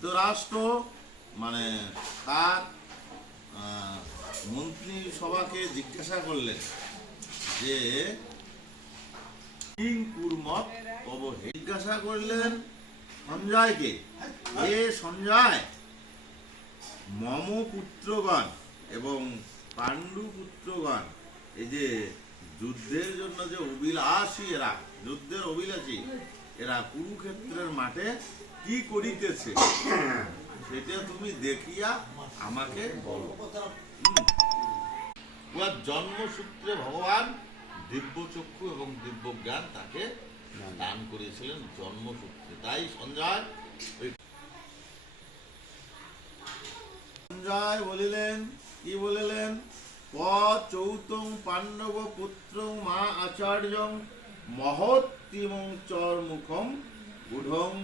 ধৃতরাষ্ট্র মানে তার মন্ত্রী সভাকে জিজ্ঞাসা করলেন যে কিং কুর্মক অবহে, জিজ্ঞাসা করলেন সঞ্জয়কে, হে সঞ্জয়, মম পুত্রগণ এবং পাণ্ডু পুত্রগণ এই যে যুদ্ধের জন্য যে অভিলাষী, এরা যুদ্ধের অভিলাষী, এরা কুরুক্ষেত্রের মাঠে কি করিতেছে সেটা তুমি দেখিয়া আমাকে বলো। উহার জন্মসূত্রে ভগবান দিব্যচক্ষু এবং দিব্য জ্ঞান তাকে দান করেছিলেন জন্মসূত্রে। তাই সঞ্জয় বলিলেন, কি বলিলেন, চৌতং পাণ্ডব পুত্র মা আচার্যং মহত্তিমং চর মুখম গূঢ়ং